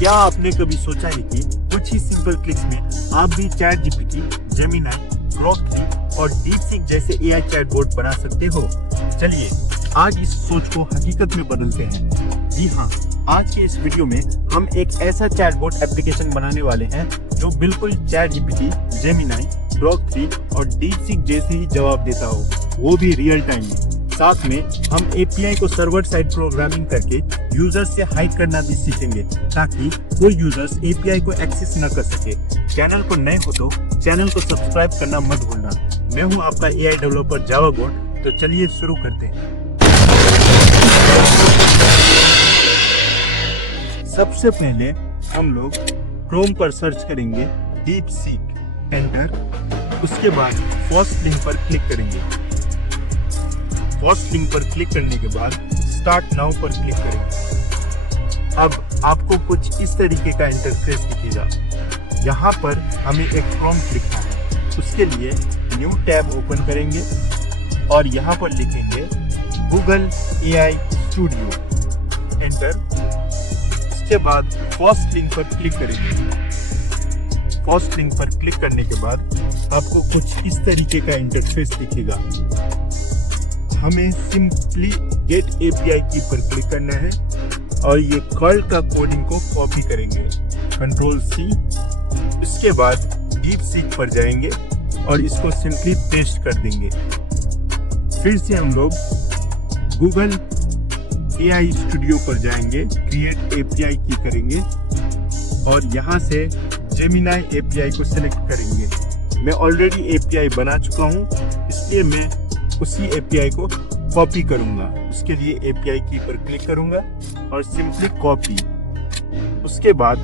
क्या आपने कभी सोचा है कि कुछ ही सिंपल क्लिक्स में आप भी चैट जीपीटी, जेमिनाई, ग्रोक 3 और डीपसीक जैसे एआई चैटबॉट बना सकते हो? चलिए आज इस सोच को हकीकत में बदलते हैं। जी हाँ, आज के इस वीडियो में हम एक ऐसा चैटबॉट एप्लीकेशन बनाने वाले हैं जो बिल्कुल चैट जीपीटी, जेमिनाई, ग्रोक 3 और डीपसीक जैसे ही जवाब देता हो, वो भी रियल टाइम में। साथ में हम एपीआई को सर्वर साइड प्रोग्रामिंग करके यूजर्स से हाइड करना भी सीखेंगे ताकि कोई यूजर्स एपीआई को एक्सेस न कर सके। चैनल पर नए हो तो चैनल को सब्सक्राइब करना मत भूलना। मैं हूं आपका एआई डेवलपर जावा गोड। तो चलिए शुरू करते हैं। सबसे पहले हम लोग क्रोम पर सर्च करेंगे डीपसीक, एंटर। उसके बाद फर्स्ट लिंक पर क्लिक करेंगे। फर्स्ट लिंक पर क्लिक करने के बाद स्टार्ट नाउ पर क्लिक करेंगे। अब आपको कुछ इस तरीके का इंटरफेस दिखेगा। यहाँ पर हमें एक प्रॉम्प्ट लिखना है। उसके लिए न्यू टैब ओपन करेंगे और यहाँ पर लिखेंगे गूगल एआई स्टूडियो, एंटर। इसके बाद फर्स्ट लिंक पर क्लिक करेंगे। फर्स्ट लिंक पर क्लिक करने के बाद आपको कुछ इस तरीके का इंटरफेस दिखेगा। हमें सिंपली गेट एपीआई की पर क्लिक करना है और ये कर्ल का कोडिंग को कॉपी करेंगे, कंट्रोल सी। इसके बाद डीपसीक पर जाएंगे और इसको सिंपली पेस्ट कर देंगे। फिर से हम लोग गूगल एआई स्टूडियो पर जाएंगे, क्रिएट एपीआई की करेंगे और यहाँ से जेमिनाई एपीआई को सिलेक्ट करेंगे। मैं ऑलरेडी एपीआई बना चुका हूँ, इसलिए मैं उसी एपीआई को कॉपी करूंगा। उसके लिए एपीआई की पर क्लिक करूंगा और सिंपली कॉपी। उसके बाद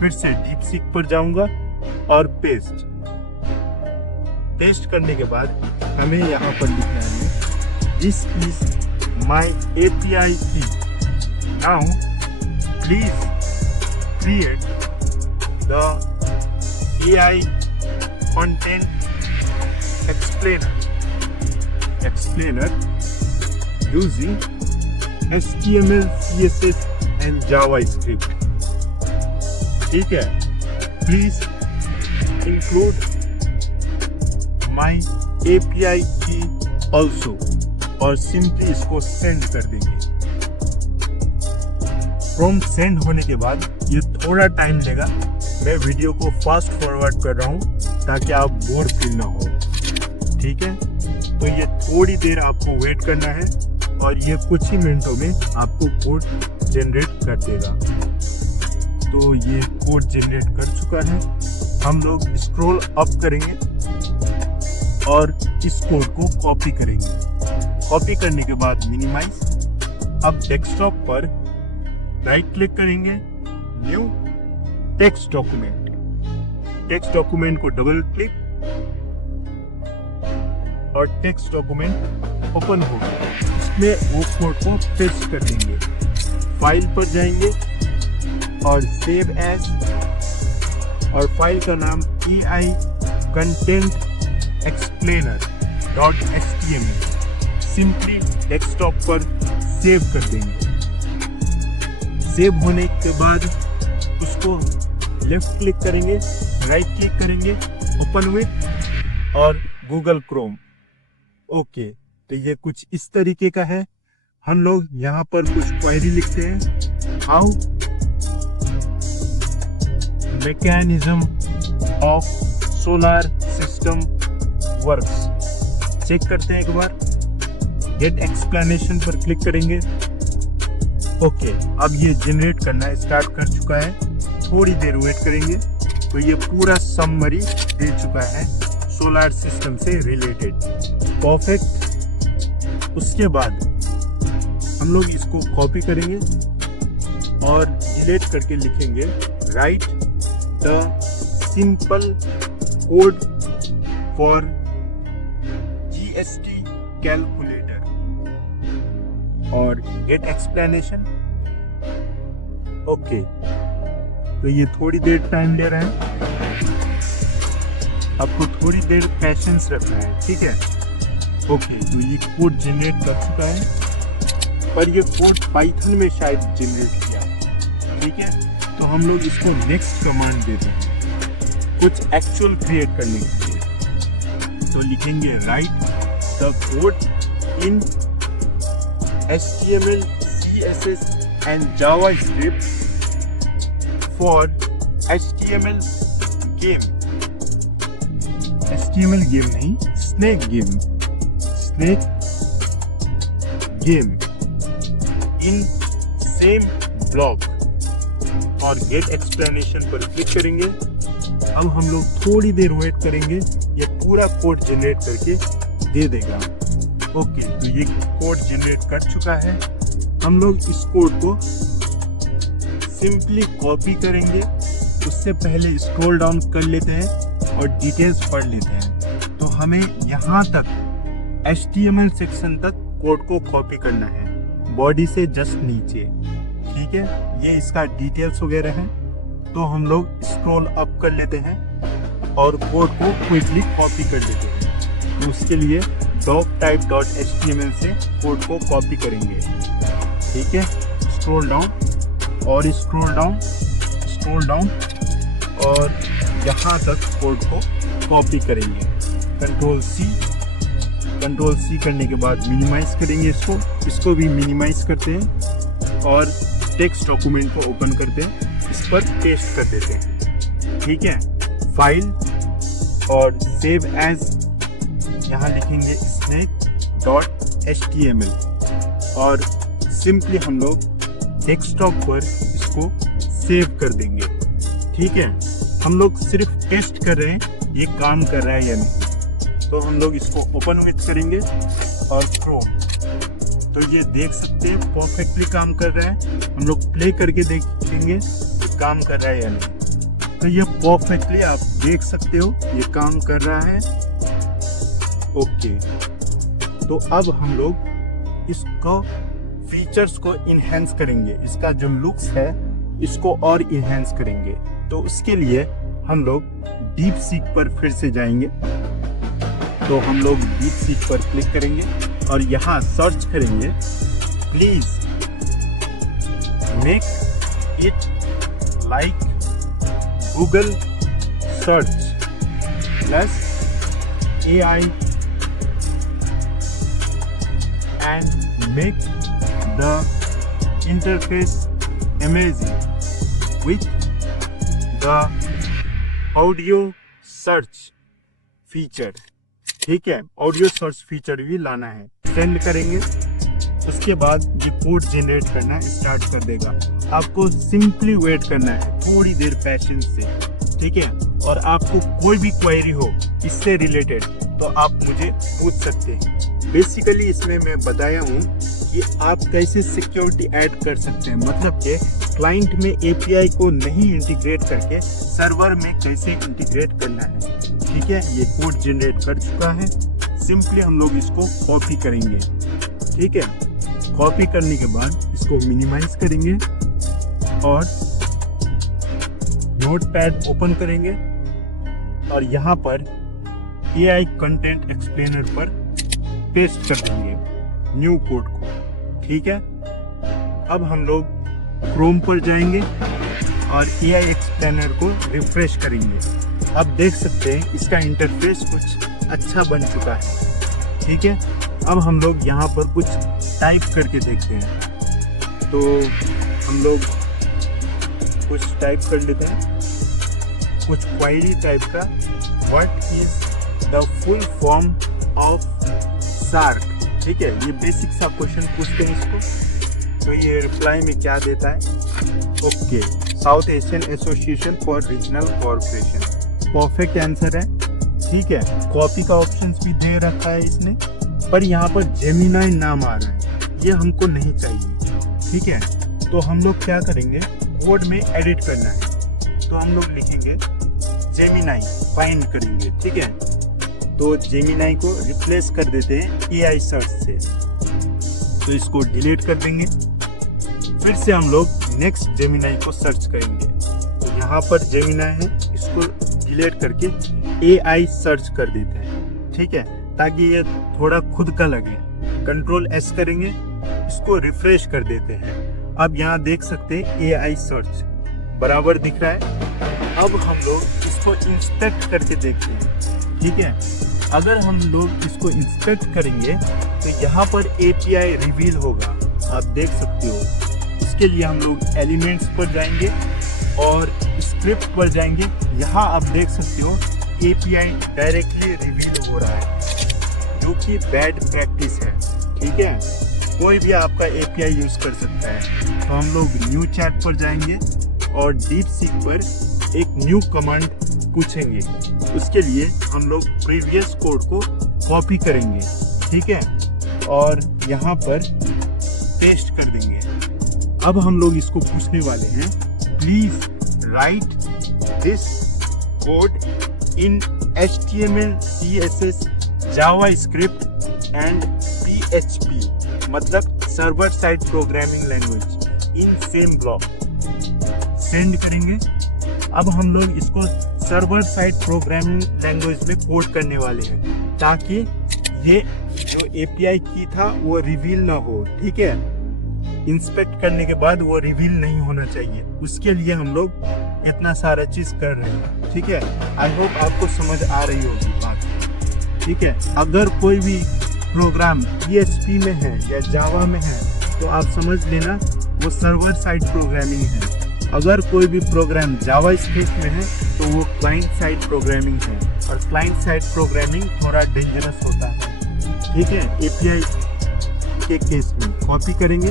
फिर से डीपसीक पर जाऊंगा और पेस्ट करने के बाद हमें यहाँ पर लिखना है दिस इज माय एपीआई की। Now please create the AI content explainer using HTML, CSS and JavaScript। ठीक है, प्लीज इंक्लूड माय एपीआई की ऑल्सो और सिंपली इसको सेंड कर देंगे। प्रॉम्प्ट सेंड होने के बाद ये थोड़ा टाइम लेगा। मैं वीडियो को फास्ट फॉरवर्ड कर रहा हूँ ताकि आप बोर फील ना हो। ठीक है, तो ये थोड़ी देर आपको वेट करना है और ये कुछ ही मिनटों में आपको कोड जनरेट कर देगा। तो ये कोड जनरेट कर चुका है। हम लोग स्क्रॉल अप करेंगे और इस कोड को कॉपी करेंगे। कॉपी करने के बाद मिनिमाइज। अब डेस्कटॉप पर राइट क्लिक करेंगे, new text document. Text document को डबल क्लिक और टेक्स्ट डॉक्यूमेंट ओपन होगा। इसमें वो कोड को पेस्ट कर देंगे। फाइल पर जाएंगे और सेव एज और फाइल का नाम AI content explainer .html simply desktop पर सेव कर देंगे। सेव होने के बाद उसको लेफ्ट क्लिक करेंगे, राइट क्लिक करेंगे, ओपन विथ और गूगल क्रोम। ओके, तो ये कुछ इस तरीके का है। हम लोग यहाँ पर कुछ क्वेरी लिखते हैं। How mechanism of solar system works. Check करते हैं एक बार। गेट एक्सप्लेनेशन पर क्लिक करेंगे। ओके, अब ये जनरेट करना स्टार्ट कर चुका है। थोड़ी देर वेट करेंगे तो ये पूरा समरी दे चुका है सोलर सिस्टम से रिलेटेड। परफेक्ट। उसके बाद हम लोग इसको कॉपी करेंगे और डिलीट करके लिखेंगे right the simple code for GST calculator और गेट एक्सप्लेनेशन। ओके, तो ये थोड़ी देर टाइम ले रहा है। आपको थोड़ी देर पेशेंस रखना है, ठीक है। ओके, तो ये कोड जनरेट कर चुका है, पर ये कोड पाइथन में शायद जनरेट किया है, ठीक है। तो हम लोग इसको नेक्स्ट कमांड देते हैं कुछ एक्चुअल क्रिएट करने के लिए। तो लिखेंगे right the code in HTML, CSS and JavaScript for HTML game नहीं, snake game in same blog और गेट एक्सप्लेनेशन पर क्लिक करेंगे। अब हम लोग थोड़ी देर वेट करेंगे, ये पूरा कोड जनरेट करके दे देगा। ओके, तो ये कोड जनरेट कर चुका है। हम लोग इस कोड को सिंपली कॉपी करेंगे। उससे पहले स्क्रॉल डाउन कर लेते हैं और डिटेल्स पढ़ लेते हैं। तो हमें यहाँ तक HTML सेक्शन तक कोड को कॉपी करना है, बॉडी से जस्ट नीचे। ठीक है, ये इसका डिटेल्स वगैरह है। तो हम लोग स्क्रॉल अप कर लेते हैं और कोड को क्विकली कॉपी कर लेते हैं। तो उसके लिए doctype.html से कोड को कॉपी करेंगे। ठीक है, स्क्रॉल डाउन और स्क्रॉल डाउन और यहाँ तक कोड को कॉपी करेंगे। कंट्रोल सी करने के बाद मिनिमाइज करेंगे इसको भी मिनिमाइज करते हैं और टेक्स्ट डॉक्यूमेंट को ओपन करते हैं, इस पर पेस्ट कर देते हैं। ठीक है, फाइल और सेव एज, यहाँ लिखेंगे snake.html और सिंपली हम लोग डेस्कटॉप पर इसको सेव कर देंगे। ठीक है, हम लोग सिर्फ टेस्ट कर रहे हैं ये काम कर रहा है या नहीं। तो हम लोग इसको ओपन विथ करेंगे और क्रोम, तो ये देख सकते हैं परफेक्टली काम कर रहा है। हम लोग प्ले करके देखेंगे ये काम कर रहा है या नहीं। तो ये परफेक्टली आप देख सकते हो ये काम कर रहा है। ओके, तो अब हम लोग इसको फीचर्स को इनहेंस करेंगे, इसका जो लुक्स है इसको और इनहेंस करेंगे। तो उसके लिए हम लोग डीप सीक पर फिर से जाएंगे। तो हम लोग डीप सीक पर क्लिक करेंगे और यहाँ सर्च करेंगे, please make it like Google search plus AI and make the interface amazing with the audio search feature। ठीक है, ऑडियो सर्च फीचर भी लाना है। सेंड करेंगे, उसके बाद ये कोड जनरेट करना स्टार्ट कर देगा। आपको सिंपली वेट करना है थोड़ी देर पेशेंस से। ठीक है, और आपको कोई भी क्वेरी हो इससे रिलेटेड तो आप मुझे पूछ सकते हैं। बेसिकली इसमें मैं बताया हूँ कि आप कैसे सिक्योरिटी ऐड कर सकते हैं, मतलब कि क्लाइंट में API को नहीं इंटीग्रेट करके सर्वर में कैसे इंटीग्रेट करना है। ठीक है, ये कोड जनरेट कर चुका है। सिंपली हम लोग इसको कॉपी करेंगे। ठीक है, कॉपी करने के बाद इसको मिनिमाइज करेंगे और नोटपैड ओपन करेंगे और यहाँ पर AI कंटेंट एक्सप्लेनर पर पेस्ट कर देंगे न्यू कोड को। ठीक है, अब हम लोग क्रोम पर जाएंगे और AI एक्सप्लेनर को रिफ्रेश करेंगे। अब देख सकते हैं इसका इंटरफेस कुछ अच्छा बन चुका है। ठीक है, अब हम लोग यहाँ पर कुछ टाइप करके देखते हैं। तो हम लोग कुछ टाइप कर लेते हैं, कुछ क्वेरी टाइप का। What is the full form of shark. ठीक है, ये बेसिक सा क्वेश्चन पूछते हैं इसको, तो ये रिप्लाई में क्या देता है। Okay, south Asian association for regional corporation, perfect answer है। ठीक है, कॉपी का ऑप्शन भी दे रखा है इसने, पर यहाँ पर जेमिनाई नाम आ रहा है, ये हमको नहीं चाहिए। ठीक है, तो हम लोग क्या करेंगे, कोड में एडिट करना है। तो हम लोग लिखेंगे जेमिनाई, फाइंड करेंगे। ठीक है, तो जेमिनाई को रिप्लेस कर देते हैं AI सर्च से। तो इसको डिलीट कर देंगे, फिर से हम लोग नेक्स्ट जेमिनाई को सर्च करेंगे। तो यहाँ पर जेमिनाई है, इसको डिलीट करके AI सर्च कर देते हैं। ठीक है, ताकि ये थोड़ा खुद का लगे। कंट्रोल S करेंगे, इसको रिफ्रेश कर देते हैं। अब यहाँ देख सकते हैं AI सर्च बराबर दिख रहा है। अब हम लोग इसको इंस्पेक्ट करके देखते हैं, ठीक है। अगर हम लोग इसको इंस्पेक्ट करेंगे तो यहाँ पर API रिवील होगा, आप देख सकते हो। इसके लिए हम लोग एलिमेंट्स पर जाएंगे और स्क्रिप्ट पर जाएंगे। यहाँ आप देख सकते हो API डायरेक्टली रिवील हो रहा है, जो कि बैड प्रैक्टिस है, ठीक है। कोई भी आपका API यूज कर सकता है। तो हम लोग न्यू चैट पर जाएंगे और DeepSeek पर एक न्यू कमांड पूछेंगे। उसके लिए हम लोग प्रीवियस कोड को कॉपी करेंगे, ठीक है, और यहाँ पर पेस्ट कर देंगे। अब हम लोग इसको पूछने वाले हैं, please right this code in HTML, CSS, JavaScript and PHP, मतलब server side programming language in same block. Send करेंगे। अब हम लोग इसको सर्वर साइड प्रोग्रामिंग लैंग्वेज में कोड करने वाले हैं, ताकि ये जो API की था वो रिवील ना हो, ठीक है। इंस्पेक्ट करने के बाद वो रिवील नहीं होना चाहिए, उसके लिए हम लोग इतना सारा चीज कर रहे हैं, ठीक है। आई होप आपको समझ आ रही होगी बात, ठीक है। अगर कोई भी प्रोग्राम PHP में है या जावा में है तो आप समझ लेना वो सर्वर साइड प्रोग्रामिंग है। अगर कोई भी प्रोग्राम जावास्क्रिप्ट में है तो वो क्लाइंट साइड प्रोग्रामिंग है, और क्लाइंट साइड प्रोग्रामिंग थोड़ा डेंजरस होता है, ठीक है। API के केस में कॉपी करेंगे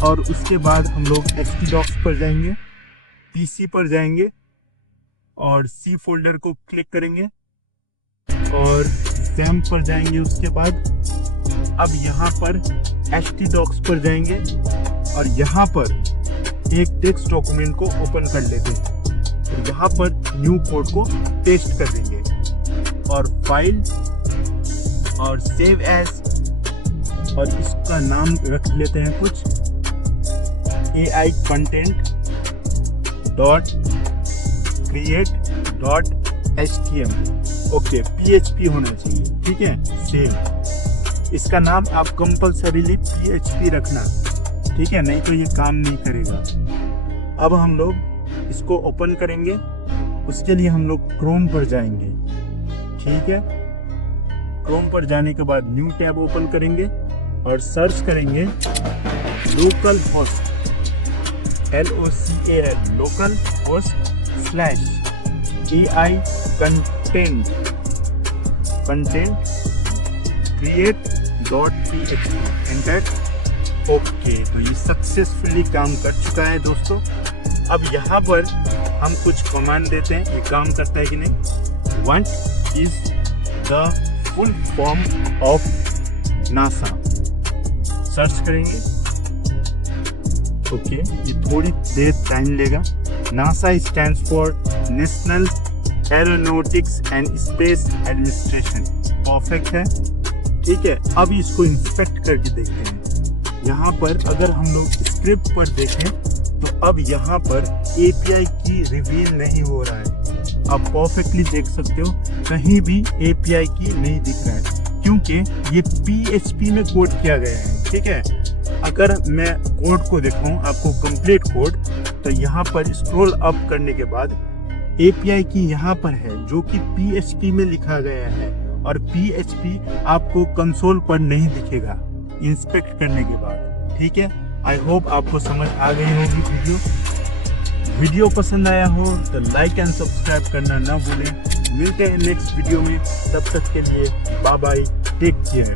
और उसके बाद हम लोग htdocs पर जाएंगे, PC पर जाएंगे और C फोल्डर को क्लिक करेंगे और XAMPP पर जाएंगे। उसके बाद अब यहाँ पर htdocs पर जाएंगे और यहाँ पर एक टेक्स्ट डॉक्यूमेंट को ओपन कर लेते हैं। तो यहाँ पर न्यू कोड को पेस्ट कर देंगे और फाइल और सेव एज, और इसका नाम रख लेते हैं कुछ AI content dot create dot HTML। Okay, PHP होना चाहिए, ठीक है। सेव, इसका नाम आप कंपल्सरीली PHP रखना, ठीक है, नहीं तो ये काम नहीं करेगा। अब हम लोग इसको ओपन करेंगे। उसके लिए हम लोग क्रोम पर जाएंगे, ठीक है। क्रोम पर जाने के बाद न्यू टैब ओपन करेंगे और सर्च करेंगे local host, LOCAL, local host /AI content create .php, enter. Okay, तो ये सक्सेसफुली काम कर चुका है दोस्तों। अब यहाँ पर हम कुछ कमांड देते हैं, ये काम करता है कि नहीं। What is the full form of NASA, search करेंगे। ओके, ये थोड़ी देर टाइम लेगा। NASA stands for national aeronautics and space administration, perfect है, ठीक है। अब इसको इंस्पेक्ट करके देखते हैं। यहाँ पर अगर हम लोग स्क्रिप्ट पर देखें तो अब यहाँ पर API की रिवील नहीं हो रहा है। आप परफेक्टली देख सकते हो, कहीं भी API की नहीं दिख रहा है, क्योंकि ये PHP में कोड किया गया है, ठीक है। अगर मैं कोड को दिखाऊं आपको कंप्लीट कोड, तो यहाँ पर स्क्रॉल अप करने के बाद API की यहाँ पर है, जो कि PHP में लिखा गया है, और PHP आपको कंसोल पर नहीं दिखेगा इंस्पेक्ट करने के बाद, ठीक है। आई होप आपको समझ आ गई होगी। वीडियो पसंद आया हो तो लाइक एंड सब्सक्राइब करना ना भूलें। मिलते हैं नेक्स्ट वीडियो में, तब तक के लिए बाय बाय, टेक केयर।